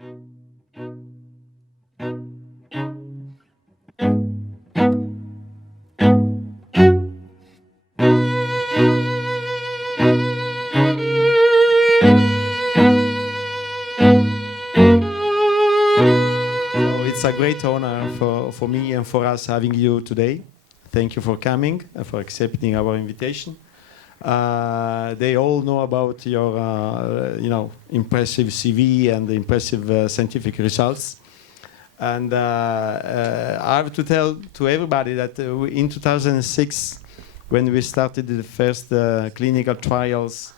It's a great honor for me and for us having you today. Thank you for coming and for accepting our invitation. They all know about your impressive CV and the impressive scientific results. And I have to tell to everybody that in 2006, when we started the first clinical trials,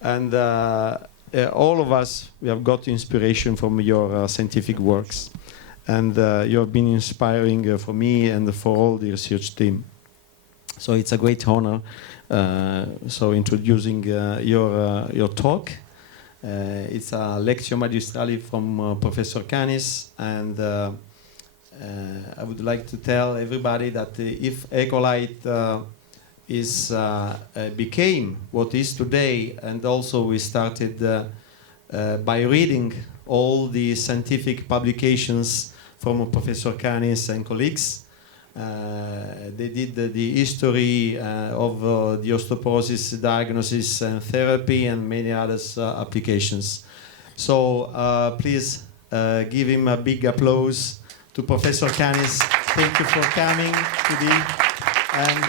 and all of us, we have got inspiration from your scientific works. And you have been inspiring for me and for all the research team. So it's a great honor. So introducing your talk. It's a Lectio Magistralis from Professor Kanis, and I would like to tell everybody that if Echolight became what is today, and also we started by reading all the scientific publications from Professor Kanis and colleagues. They did the history of the osteoporosis diagnosis and therapy and many other applications. So please give him a big applause to Professor Kanis. Thank you for coming today, and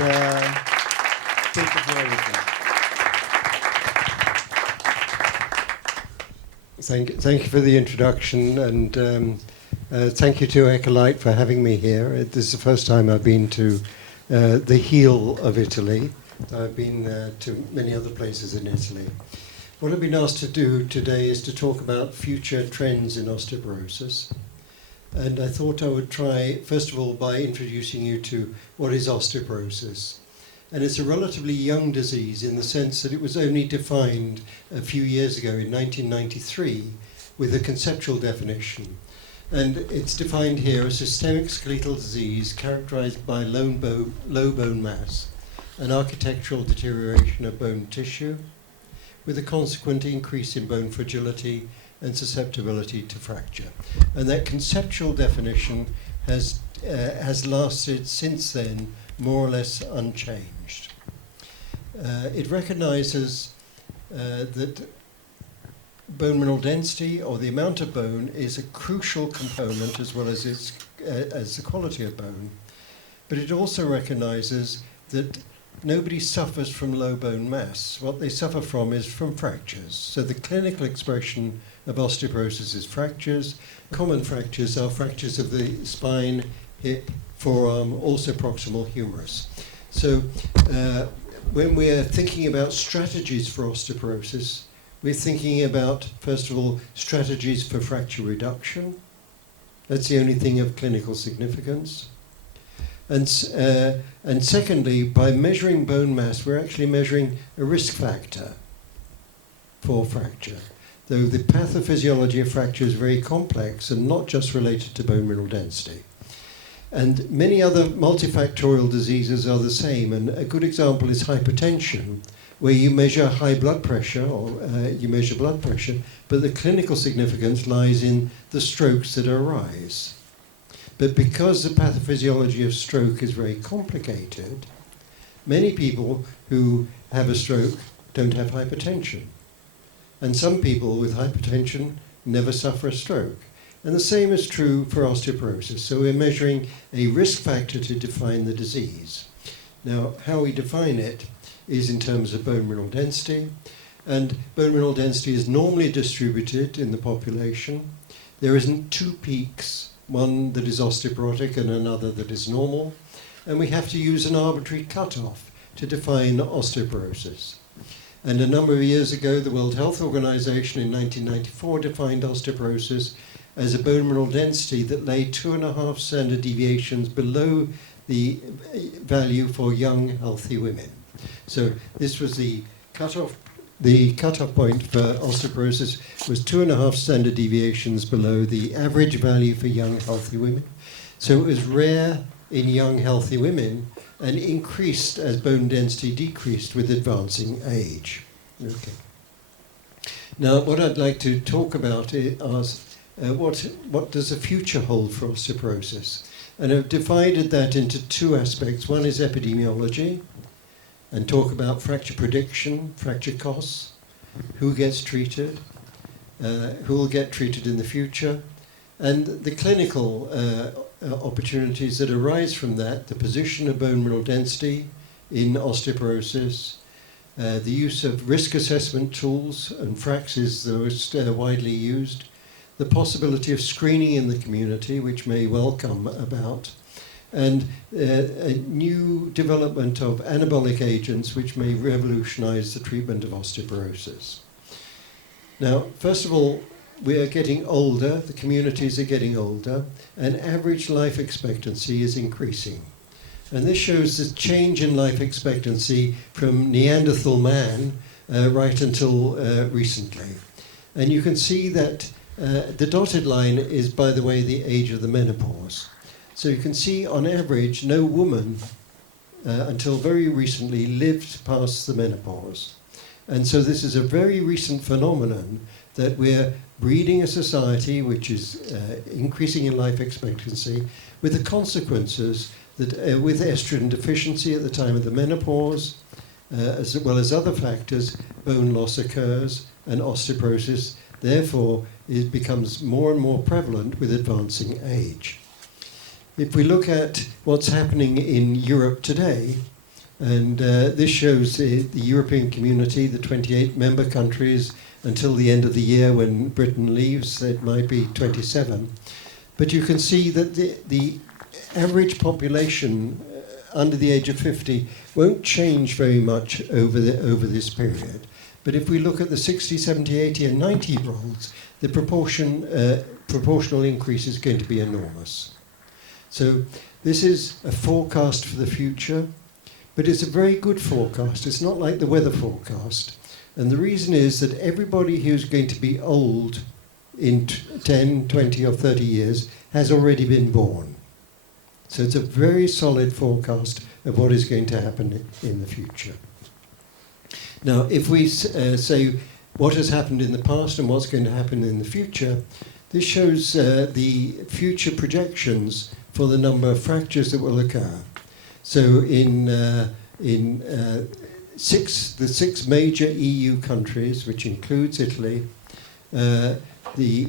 thank you for everything. Thank you for the introduction, and thank you to Echolight for having me here. This is the first time I've been to the heel of Italy. I've been to many other places in Italy. What I've been asked to do today is to talk about future trends in osteoporosis. And I thought I would try, first of all, by introducing you to what is osteoporosis. And it's a relatively young disease in the sense that it was only defined a few years ago in 1993 with a conceptual definition. And it's defined here as systemic skeletal disease characterized by low bone mass and architectural deterioration of bone tissue, with a consequent increase in bone fragility and susceptibility to fracture. And that conceptual definition has lasted since then more or less unchanged. It recognizes that bone mineral density, or the amount of bone, is a crucial component as well as the quality of bone. But it also recognizes that nobody suffers from low bone mass. What they suffer from is from fractures. So the clinical expression of osteoporosis is fractures. Common fractures are fractures of the spine, hip, forearm, also proximal humerus. So when we're thinking about strategies for osteoporosis, we're thinking about, first of all, strategies for fracture reduction. That's the only thing of clinical significance. And secondly, by measuring bone mass, we're actually measuring a risk factor for fracture. Though the pathophysiology of fracture is very complex and not just related to bone mineral density. And many other multifactorial diseases are the same. And a good example is hypertension, where you measure high blood pressure, or you measure blood pressure, but the clinical significance lies in the strokes that arise. But because the pathophysiology of stroke is very complicated, many people who have a stroke don't have hypertension. And some people with hypertension never suffer a stroke. And the same is true for osteoporosis. So we're measuring a risk factor to define the disease. Now, how we define it is in terms of bone mineral density. And bone mineral density is normally distributed in the population. There isn't two peaks, one that is osteoporotic and another that is normal. And we have to use an arbitrary cutoff to define osteoporosis. And a number of years ago, the World Health Organization in 1994 defined osteoporosis as a bone mineral density that lay 2.5 standard deviations below the value for young, healthy women. So this was the cutoff. The cutoff point for osteoporosis was 2.5 standard deviations below the average value for young, healthy women. So it was rare in young, healthy women and increased as bone density decreased with advancing age. Okay. Now, what I'd like to talk about what does the future hold for osteoporosis? And I've divided that into two aspects. One is epidemiology, and talk about fracture prediction, fracture costs, who gets treated, who will get treated in the future, and the clinical opportunities that arise from that, the position of bone mineral density in osteoporosis, the use of risk assessment tools, and FRAX is the most widely used, the possibility of screening in the community, which may well come about, and a new development of anabolic agents which may revolutionize the treatment of osteoporosis. Now, first of all, we are getting older, the communities are getting older, and average life expectancy is increasing. And this shows the change in life expectancy from Neanderthal man right until recently. And you can see that the dotted line is, by the way, the age of the menopause. So you can see, on average, no woman until very recently lived past the menopause. And so this is a very recent phenomenon that we're breeding a society which is increasing in life expectancy, with the consequences that with estrogen deficiency at the time of the menopause, as well as other factors, bone loss occurs, and osteoporosis, therefore, it becomes more and more prevalent with advancing age. If we look at what's happening in Europe today, and this shows the European community, the 28 member countries, until the end of the year when Britain leaves, it might be 27. But you can see that the average population under the age of 50 won't change very much over this period. But if we look at the 60, 70, 80 and 90-year-olds, the proportional increase is going to be enormous. So this is a forecast for the future, but it's a very good forecast. It's not like the weather forecast. And the reason is that everybody who's going to be old in 10, 20 or 30 years has already been born. So it's a very solid forecast of what is going to happen in the future. Now, if we say what has happened in the past and what's going to happen in the future, this shows the future projections for the number of fractures that will occur. So in the six major EU countries, which includes Italy, the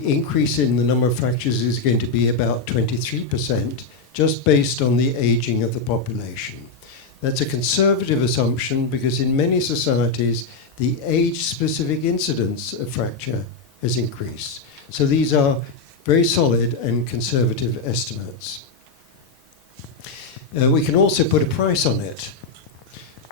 increase in the number of fractures is going to be about 23%, just based on the aging of the population. That's a conservative assumption because in many societies, the age-specific incidence of fracture has increased. So these are very solid and conservative estimates. We can also put a price on it.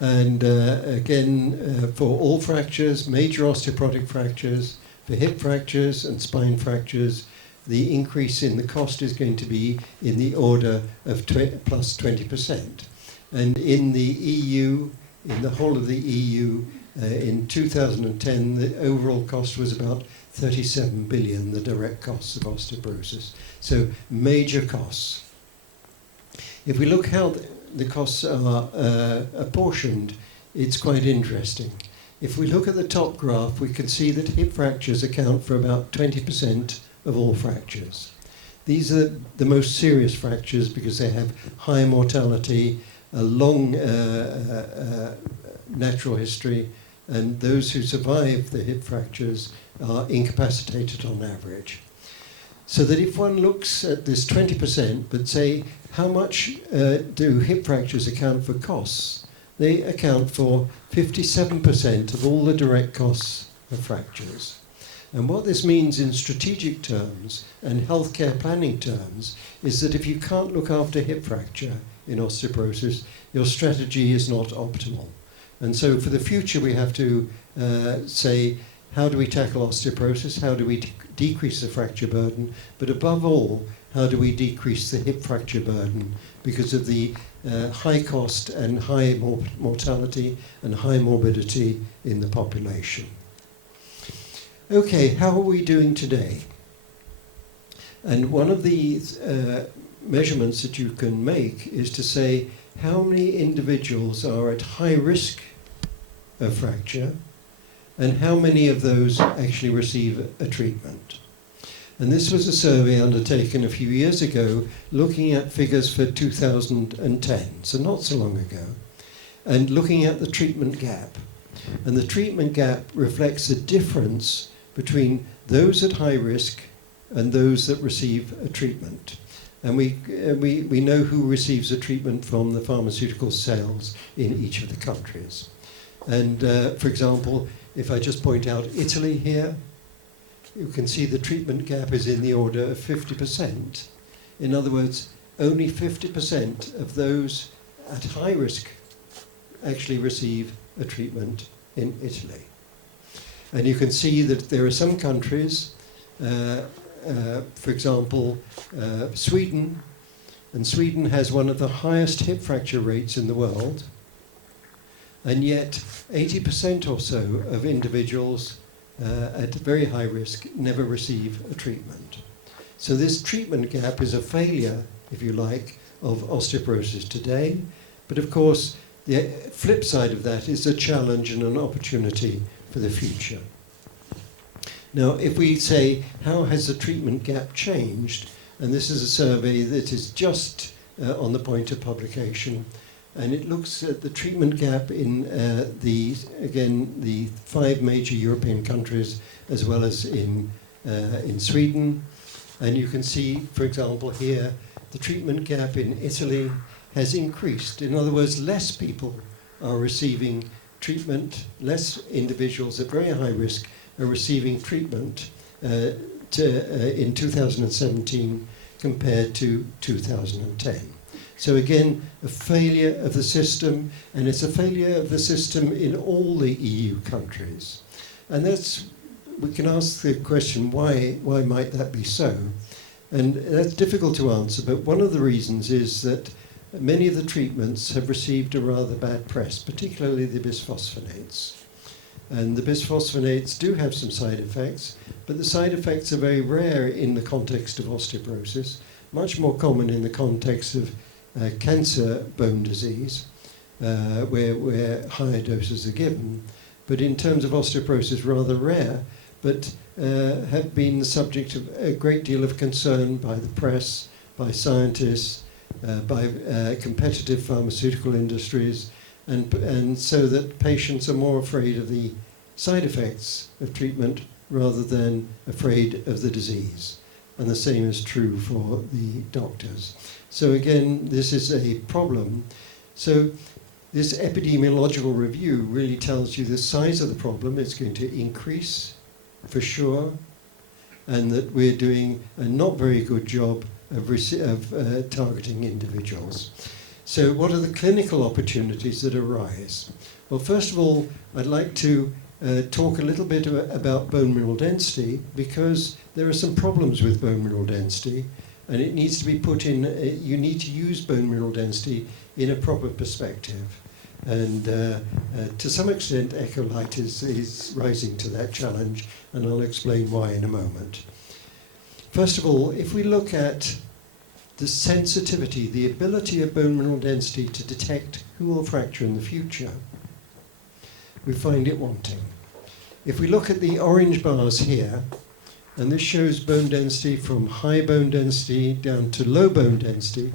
And again, for all fractures, major osteoporotic fractures, for hip fractures and spine fractures, the increase in the cost is going to be in the order of plus 20%. And in the EU, in the whole of the EU, in 2010, the overall cost was about 37 billion, the direct costs of osteoporosis. So major costs. If we look how the costs are apportioned, it's quite interesting. If we look at the top graph, we can see that hip fractures account for about 20% of all fractures. These are the most serious fractures because they have high mortality, a long natural history, and those who survive the hip fractures are incapacitated on average. So that if one looks at this 20%, but say, how much do hip fractures account for costs? They account for 57% of all the direct costs of fractures. And what this means in strategic terms and healthcare planning terms is that if you can't look after hip fracture in osteoporosis, your strategy is not optimal. And so for the future, we have to say, how do we tackle osteoporosis? How do we decrease the fracture burden? But above all, how do we decrease the hip fracture burden because of the high cost and high mortality and high morbidity in the population? Okay, how are we doing today? And one of the measurements that you can make is to say how many individuals are at high risk of fracture and how many of those actually receive a treatment. And this was a survey undertaken a few years ago, looking at figures for 2010, so not so long ago, and looking at the treatment gap. And the treatment gap reflects a difference between those at high risk and those that receive a treatment. And we know who receives a treatment from the pharmaceutical sales in each of the countries. And for example, if I just point out Italy here, you can see the treatment gap is in the order of 50%. In other words, only 50% of those at high risk actually receive a treatment in Italy. And you can see that there are some countries, for example, Sweden, and Sweden has one of the highest hip fracture rates in the world, and yet 80% or so of individuals at very high risk never receive a treatment. So this treatment gap is a failure, if you like, of osteoporosis today, but of course the flip side of that is a challenge and an opportunity for the future. Now, if we say, how has the treatment gap changed? And this is a survey that is just on the point of publication, and it looks at the treatment gap in the 5 major European countries, as well as in Sweden. And you can see, for example, here, the treatment gap in Italy has increased. In other words, less people are receiving treatment, less individuals at very high risk are receiving treatment in 2017 compared to 2010. So again, a failure of the system, and it's a failure of the system in all the EU countries. And we can ask the question, why might that be so? And that's difficult to answer, but one of the reasons is that many of the treatments have received a rather bad press, particularly the bisphosphonates. And the bisphosphonates do have some side effects, but the side effects are very rare in the context of osteoporosis, much more common in the context of cancer bone disease, where higher doses are given. But in terms of osteoporosis, rather rare, but have been the subject of a great deal of concern by the press, by scientists, by competitive pharmaceutical industries, and so that patients are more afraid of the side effects of treatment rather than afraid of the disease. And the same is true for the doctors. So again, this is a problem. So this epidemiological review really tells you the size of the problem. It's going to increase for sure, and that we're doing a not very good job of targeting individuals. So what are the clinical opportunities that arise? Well, first of all, I'd like to talk a little bit about bone mineral density, because there are some problems with bone mineral density, and it needs to be put in, you need to use bone mineral density in a proper perspective. And to some extent, Echolight is rising to that challenge, and I'll explain why in a moment. First of all, if we look at the sensitivity, the ability of bone mineral density to detect who will fracture in the future, we find it wanting. If we look at the orange bars here, and this shows bone density from high bone density down to low bone density,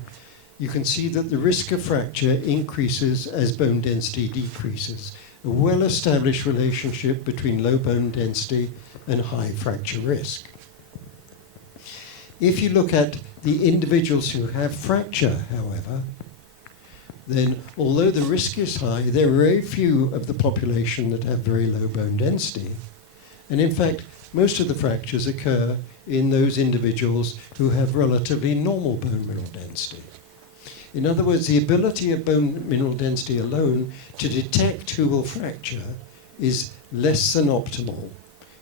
you can see that the risk of fracture increases as bone density decreases. A well-established relationship between low bone density and high fracture risk. If you look at the individuals who have fracture, however, then although the risk is high, there are very few of the population that have very low bone density. And in fact, most of the fractures occur in those individuals who have relatively normal bone mineral density. In other words, the ability of bone mineral density alone to detect who will fracture is less than optimal.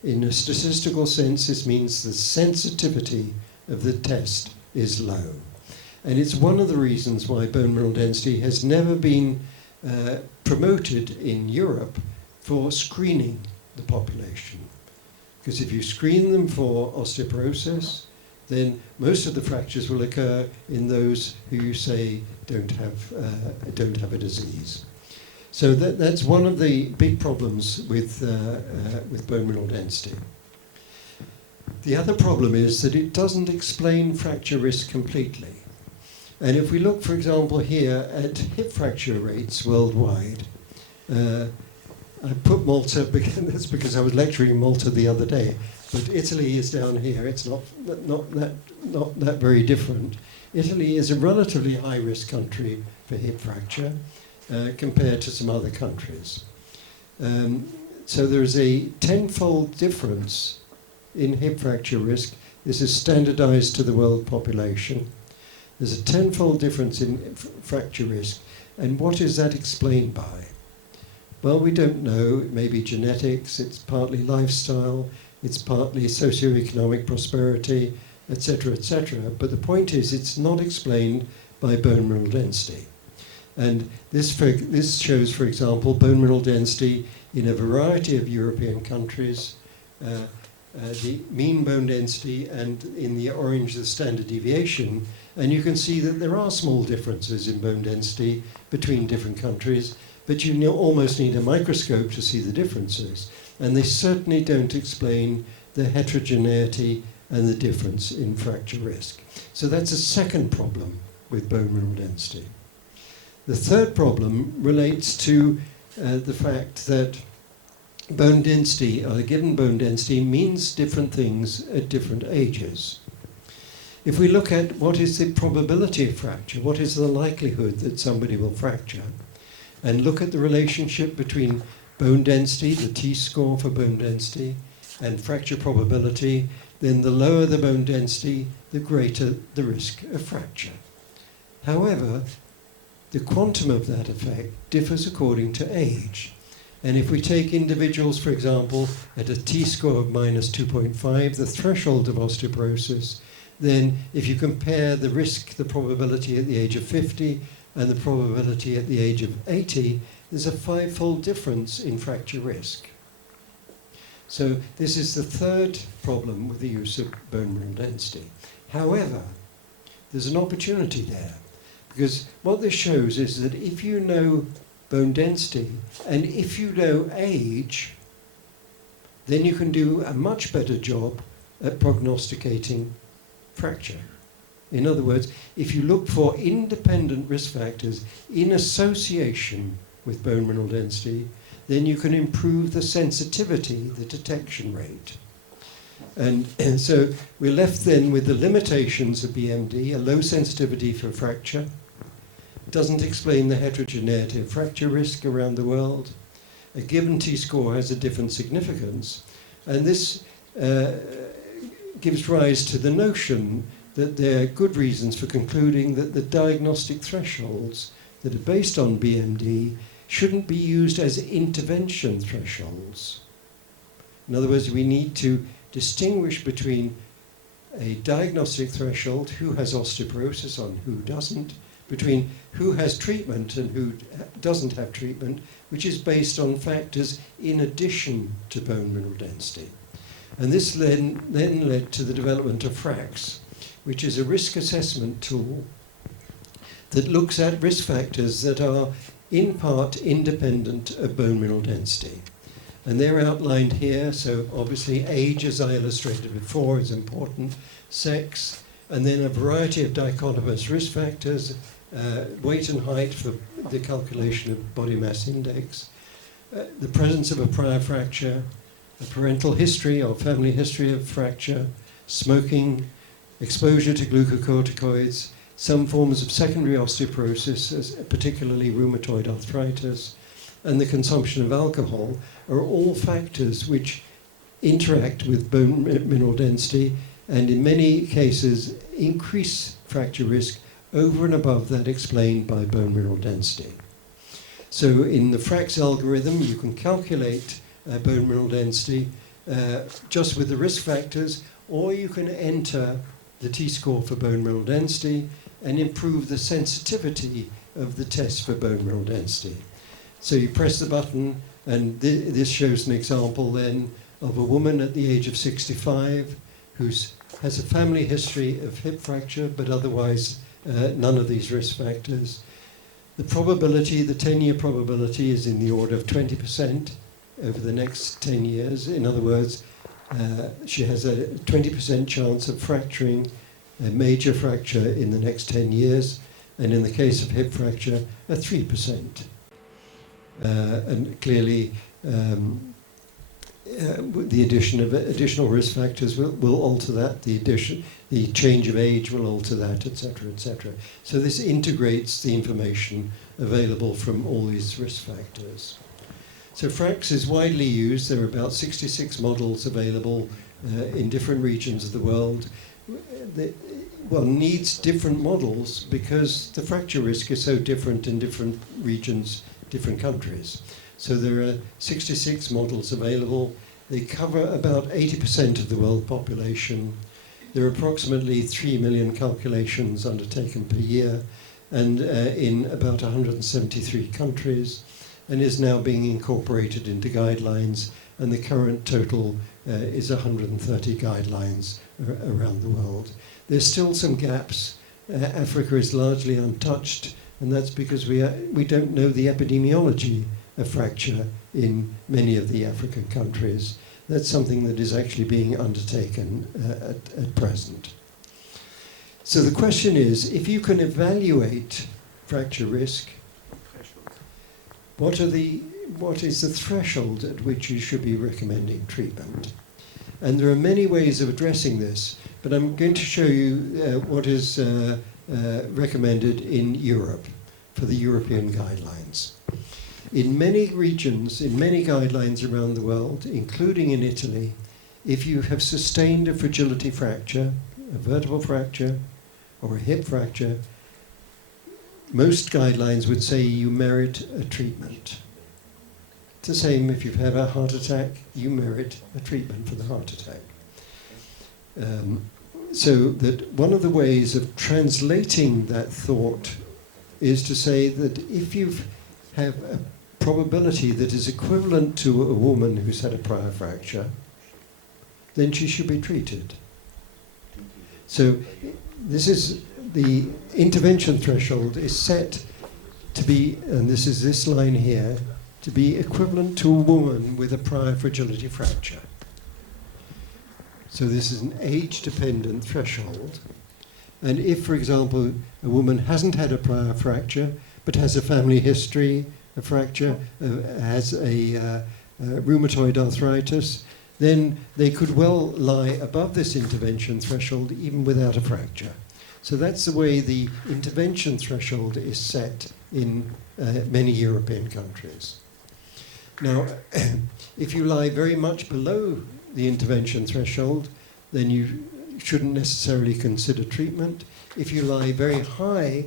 In a statistical sense, this means the sensitivity of the test is low. And it's one of the reasons why bone mineral density has never been promoted in Europe for screening the population. Because if you screen them for osteoporosis, then most of the fractures will occur in those who you say don't have a disease. So that's one of the big problems with bone mineral density. The other problem is that it doesn't explain fracture risk completely. And if we look, for example, here at hip fracture rates worldwide, I put Malta, that's because I was lecturing in Malta the other day, but Italy is down here. It's not that very different. Italy is a relatively high-risk country for hip fracture compared to some other countries. So there's a tenfold difference in hip fracture risk. This is standardized to the world population. There's a tenfold difference in fracture risk. And what is that explained by? Well, we don't know. It may be genetics, it's partly lifestyle, it's partly socioeconomic prosperity, etc., etc. But the point is, it's not explained by bone mineral density. And this shows, for example, bone mineral density in a variety of European countries, the mean bone density, and in the orange, the standard deviation. And you can see that there are small differences in bone density between different countries, but you almost need a microscope to see the differences. And they certainly don't explain the heterogeneity and the difference in fracture risk. So that's a second problem with bone mineral density. The third problem relates to the fact that bone density, or a given bone density, means different things at different ages. If we look at what is the probability of fracture, what is the likelihood that somebody will fracture, and look at the relationship between bone density, the T-score for bone density, and fracture probability, then the lower the bone density, the greater the risk of fracture. However, the quantum of that effect differs according to age. And if we take individuals, for example, at a T-score of -2.5, the threshold of osteoporosis, then if you compare the risk, the probability at the age of 50 and the probability at the age of 80, there's a fivefold difference in fracture risk. So this is the third problem with the use of bone mineral density. However, there's an opportunity there, because what this shows is that if you know bone density and if you know age, then you can do a much better job at prognosticating fracture. In other words, if you look for independent risk factors in association with bone mineral density, then you can improve the sensitivity, the detection rate. And so we're left then with the limitations of BMD, a low sensitivity for fracture, doesn't explain the heterogeneity of fracture risk around the world. A given T-score has a different significance, and this gives rise to the notion that there are good reasons for concluding that the diagnostic thresholds that are based on BMD shouldn't be used as intervention thresholds. In other words, we need to distinguish between a diagnostic threshold, who has osteoporosis and who doesn't, between who has treatment and who doesn't have treatment, which is based on factors in addition to bone mineral density. And this then led to the development of FRAX, which is a risk assessment tool that looks at risk factors that are in part independent of bone mineral density. And they're outlined here, so obviously age, as I illustrated before, is important, sex, and then a variety of dichotomous risk factors, weight and height for the calculation of body mass index, the presence of a prior fracture, a parental history or family history of fracture, smoking, exposure to glucocorticoids, some forms of secondary osteoporosis, particularly rheumatoid arthritis, and the consumption of alcohol are all factors which interact with bone mineral density and in many cases increase fracture risk over and above that explained by bone mineral density. So in the FRAX algorithm, you can calculate bone mineral density just with the risk factors, or you can enter the T-score for bone mineral density and improve the sensitivity of the test for bone mineral density. So you press the button, and this shows an example then of a woman at the age of 65 who has a family history of hip fracture, but otherwise none of these risk factors. The probability, the 10-year probability, is in the order of 20% over the next 10 years. In other words, She has a 20% chance of fracturing a major fracture in the next 10 years, and in the case of hip fracture, a 3%. And clearly, the addition of additional risk factors will alter that. The change of age will alter that, etc., etc. So this integrates the information available from all these risk factors. So FRAX is widely used. There are about 66 models available in different regions of the world. One needs different models because the fracture risk is so different in different regions, different countries. So there are 66 models available. They cover about 80% of the world population. There are approximately 3 million calculations undertaken per year, and in about 173 countries, and is now being incorporated into guidelines, and the current total is 130 guidelines around the world. There's still some gaps. Africa is largely untouched, and that's because we don't know the epidemiology of fracture in many of the African countries. That's something that is actually being undertaken at present. So the question is, if you can evaluate fracture risk, what is the threshold at which you should be recommending treatment? And there are many ways of addressing this, but I'm going to show you what is recommended in Europe for the European guidelines. In many regions, in many guidelines around the world, including in Italy, if you have sustained a fragility fracture, a vertebral fracture, or a hip fracture, most guidelines would say you merit a treatment. It's the same if you've had a heart attack, you merit a treatment for the heart attack. So that one of the ways of translating that thought is to say that if you have a probability that is equivalent to a woman who's had a prior fracture, then she should be treated. So this is the intervention threshold is set to be, and this is this line here, to be equivalent to a woman with a prior fragility fracture. So this is an age-dependent threshold. And if, for example, a woman hasn't had a prior fracture, but has a family history, a fracture, has a rheumatoid arthritis, then they could well lie above this intervention threshold even without a fracture. So that's the way the intervention threshold is set in many European countries. Now, if you lie very much below the intervention threshold, then you shouldn't necessarily consider treatment. If you lie very high,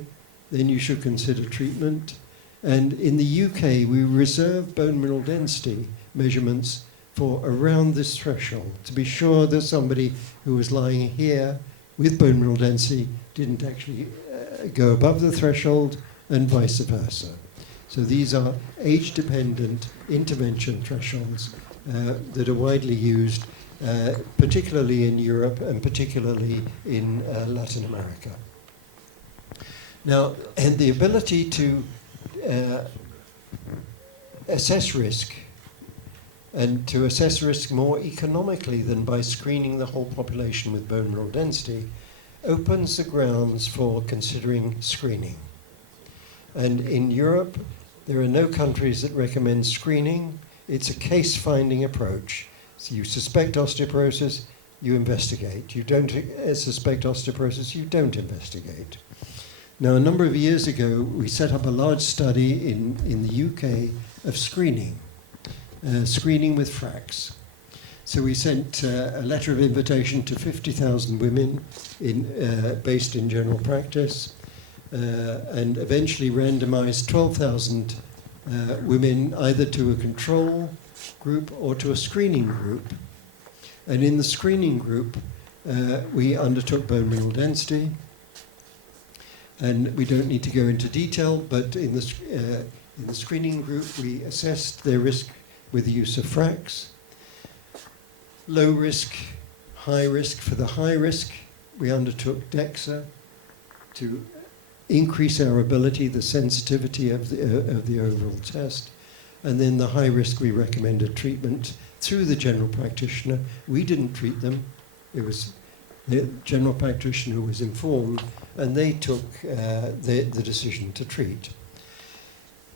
then you should consider treatment. And in the UK, we reserve bone mineral density measurements for around this threshold, to be sure that somebody who was lying here with bone mineral density didn't actually go above the threshold, and vice versa. So these are age-dependent intervention thresholds that are widely used, particularly in Europe and particularly in Latin America. Now, and the ability to assess risk, and to assess risk more economically than by screening the whole population with bone mineral density, opens the grounds for considering screening. And in Europe, there are no countries that recommend screening. It's a case-finding approach. So you suspect osteoporosis, you investigate. You don't suspect osteoporosis, you don't investigate. Now, a number of years ago, we set up a large study in the UK of screening. Screening with FRAX. So we sent a letter of invitation to 50,000 women based in general practice, and eventually randomized 12,000 women either to a control group or to a screening group. And in the screening group, we undertook bone mineral density. And we don't need to go into detail, but in the screening group, we assessed their risk with the use of FRAX. Low risk, high risk. For the high risk, we undertook DEXA to increase our ability, the sensitivity of the overall test. And then the high risk, we recommended treatment through the general practitioner. We didn't treat them. It was the general practitioner who was informed, and they took the decision to treat.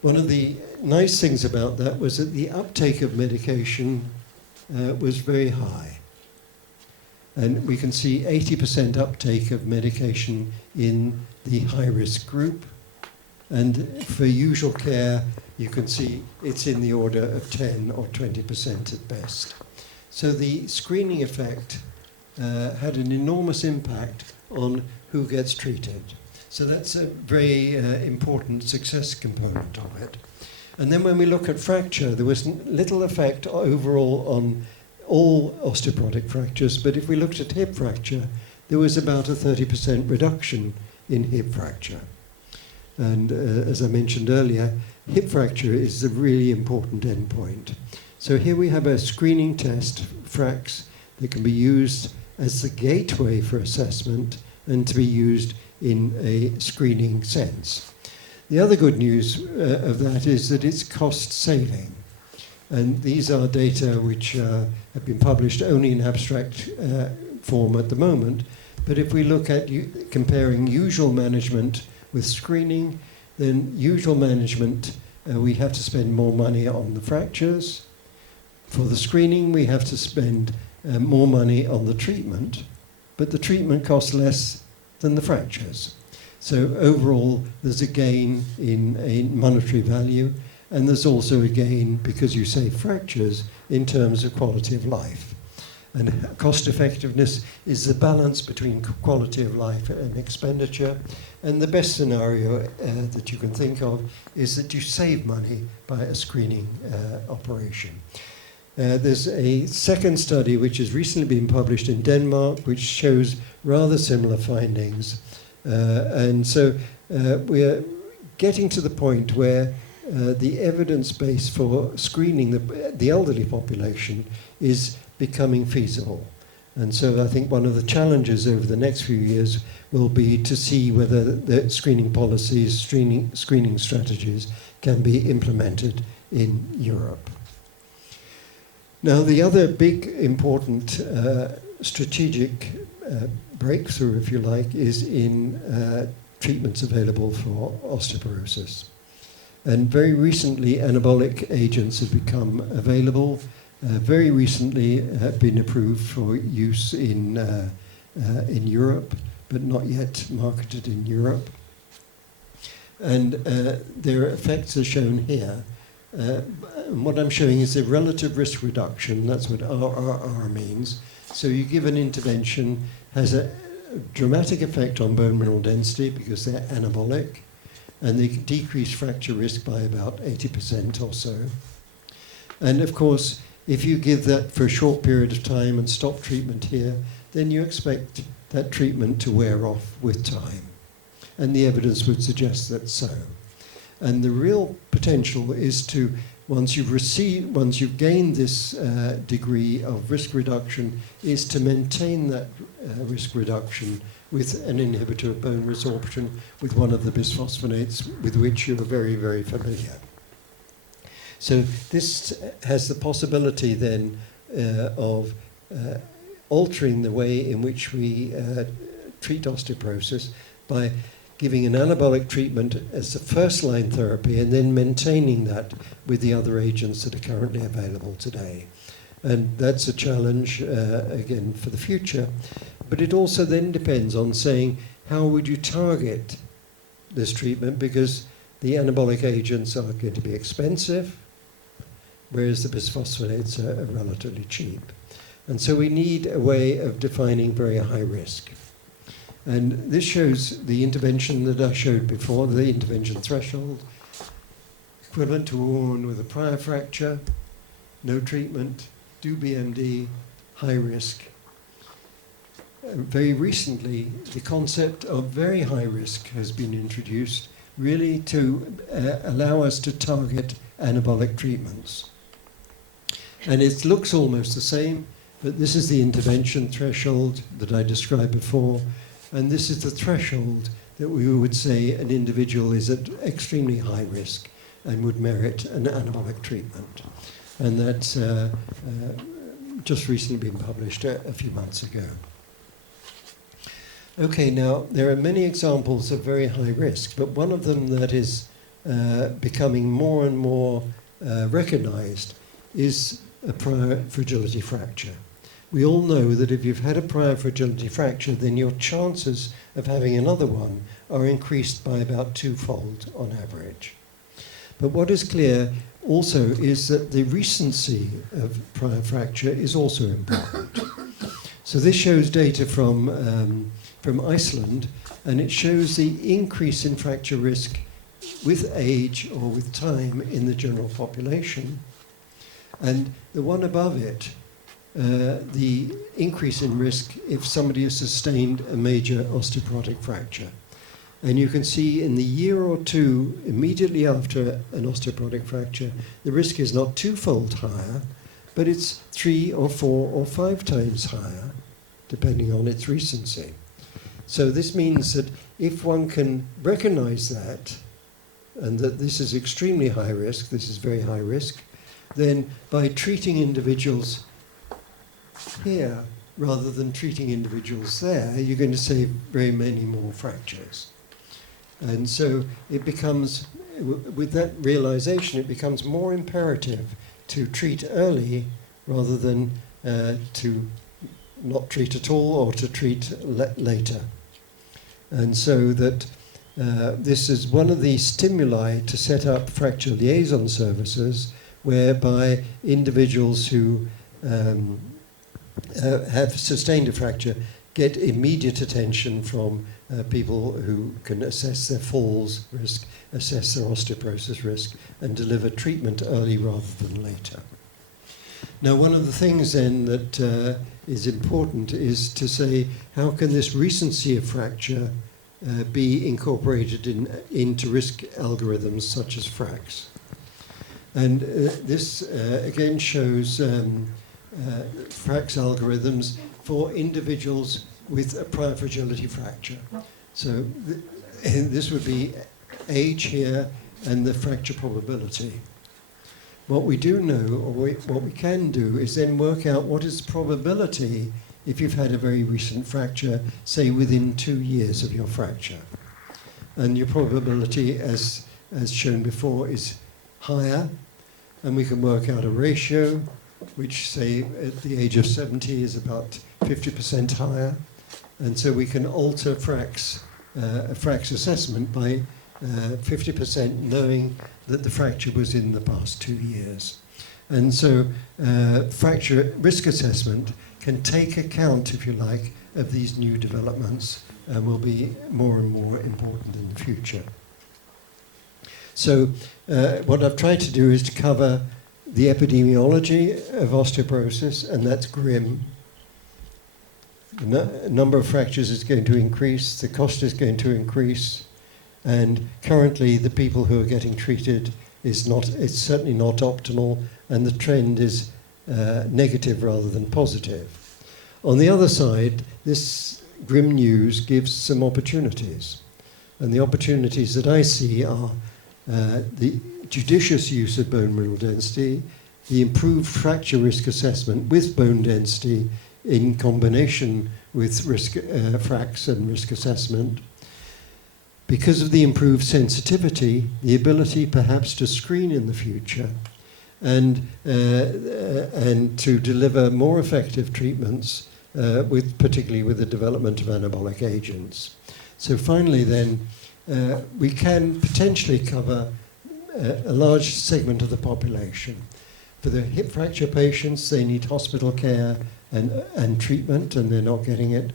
One of the nice things about that was that the uptake of medication was very high. And we can see 80% uptake of medication in the high-risk group. And for usual care, you can see it's in the order of 10 or 20% at best. So the screening effect had an enormous impact on who gets treated. So that's a very important success component of it. And then when we look at fracture, there was little effect overall on all osteoporotic fractures, but if we looked at hip fracture, there was about a 30% reduction in hip fracture. And as I mentioned earlier, hip fracture is a really important endpoint. So here we have a screening test, FRAX, that can be used as the gateway for assessment and to be used in a screening sense. The other good news of that is that it's cost saving. And these are data which have been published only in abstract form at the moment. But if we look at comparing usual management with screening, then usual management, we have to spend more money on the fractures. For the screening, we have to spend more money on the treatment, but the treatment costs less than the fractures. So overall, there's a gain in a monetary value, and there's also a gain, because you save fractures, in terms of quality of life. And cost effectiveness is the balance between quality of life and expenditure. And the best scenario that you can think of is that you save money by a screening operation. There's a second study which has recently been published in Denmark, which shows rather similar findings. And so we're getting to the point where the evidence base for screening the elderly population is becoming feasible. And so I think one of the challenges over the next few years will be to see whether the screening policies, screening strategies can be implemented in Europe. Now, the other big important strategic breakthrough, if you like, is in treatments available for osteoporosis. And very recently, anabolic agents have become available. Very recently have been approved for use in Europe, but not yet marketed in Europe. And their effects are shown here. What I'm showing is a relative risk reduction. That's what RRR means. So you give an intervention, has a dramatic effect on bone mineral density because they're anabolic, and they decrease fracture risk by about 80% or so. And of course, if you give that for a short period of time and stop treatment here, then you expect that treatment to wear off with time. And the evidence would suggest that's so. And the real potential is to, once you've gained this degree of risk reduction, is to maintain that risk reduction with an inhibitor of bone resorption, with one of the bisphosphonates with which you're very, very familiar. So this has the possibility then of altering the way in which we treat osteoporosis by giving an anabolic treatment as the first-line therapy and then maintaining that with the other agents that are currently available today. And that's a challenge, again, for the future. But it also then depends on saying, how would you target this treatment? Because the anabolic agents are going to be expensive, whereas the bisphosphonates are relatively cheap. And so we need a way of defining very high risk. And this shows the intervention that I showed before, the intervention threshold, equivalent to a woman with a prior fracture, no treatment, do BMD, high risk. Very recently, the concept of very high risk has been introduced, really to allow us to target anabolic treatments. And it looks almost the same, but this is the intervention threshold that I described before. And this is the threshold that we would say an individual is at extremely high risk and would merit an anabolic treatment. and that's just recently been published a few months ago. Okay, now there are many examples of very high risk, but one of them that is becoming more and more recognized is a prior fragility fracture. We all know that if you've had a prior fragility fracture, then your chances of having another one are increased by about twofold on average. But what is clear also is that the recency of prior fracture is also important. So this shows data from Iceland, and it shows the increase in fracture risk with age or with time in the general population. And the one above it, the increase in risk if somebody has sustained a major osteoporotic fracture. And you can see in the year or two immediately after an osteoporotic fracture, the risk is not twofold higher, but it's 3 or 4 or 5 times higher, depending on its recency. So this means that if one can recognize that, and that this is extremely high risk, this is very high risk, then by treating individuals here rather than treating individuals there, you're going to save very many more fractures. And so it becomes, with that realization, it becomes more imperative to treat early rather than to not treat at all or to treat later. And so that this is one of the stimuli to set up fracture liaison services, whereby individuals who have sustained a fracture get immediate attention from people who can assess their falls risk, assess their osteoporosis risk, and deliver treatment early rather than later. Now, one of the things then that is important is to say, how can this recency of fracture be incorporated into risk algorithms such as FRAX? And this again shows FRAX algorithms for individuals with a prior fragility fracture. So this would be age here and the fracture probability. What we do know, or what we can do, is then work out what is the probability if you've had a very recent fracture, say within 2 years of your fracture. And your probability, as shown before, is higher, and we can work out a ratio, which, say, at the age of 70 is about 50% higher. And so we can alter FRAX, a FRAX assessment by 50%, knowing that the fracture was in the past 2 years. And so fracture risk assessment can take account, if you like, of these new developments and will be more and more important in the future. So what I've tried to do is to cover the epidemiology of osteoporosis, and that's grim. The number of fractures is going to increase, the cost is going to increase, and currently the people who are getting treated it's certainly not optimal, and the trend is negative rather than positive. On the other side, this grim news gives some opportunities, and the opportunities that I see are the judicious use of bone mineral density, the improved fracture risk assessment with bone density in combination with risk FRAX and risk assessment. Because of the improved sensitivity, the ability perhaps to screen in the future and to deliver more effective treatments, particularly with the development of anabolic agents. So finally then, we can potentially cover a large segment of the population. For the hip fracture patients, they need hospital care and treatment, and they're not getting it.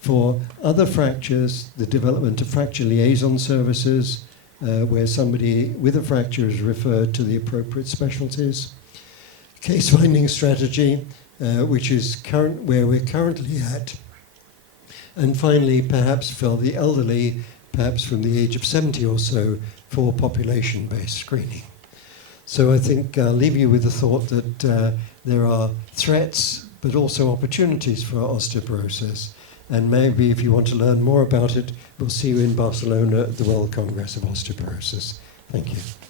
For other fractures, the development of fracture liaison services, where somebody with a fracture is referred to the appropriate specialties. Case finding strategy, which is where we're currently at. And finally, perhaps for the elderly, perhaps from the age of 70 or so, for population-based screening. So I think I'll leave you with the thought that there are threats, but also opportunities for osteoporosis. And maybe if you want to learn more about it, we'll see you in Barcelona at the World Congress of Osteoporosis. Thank you.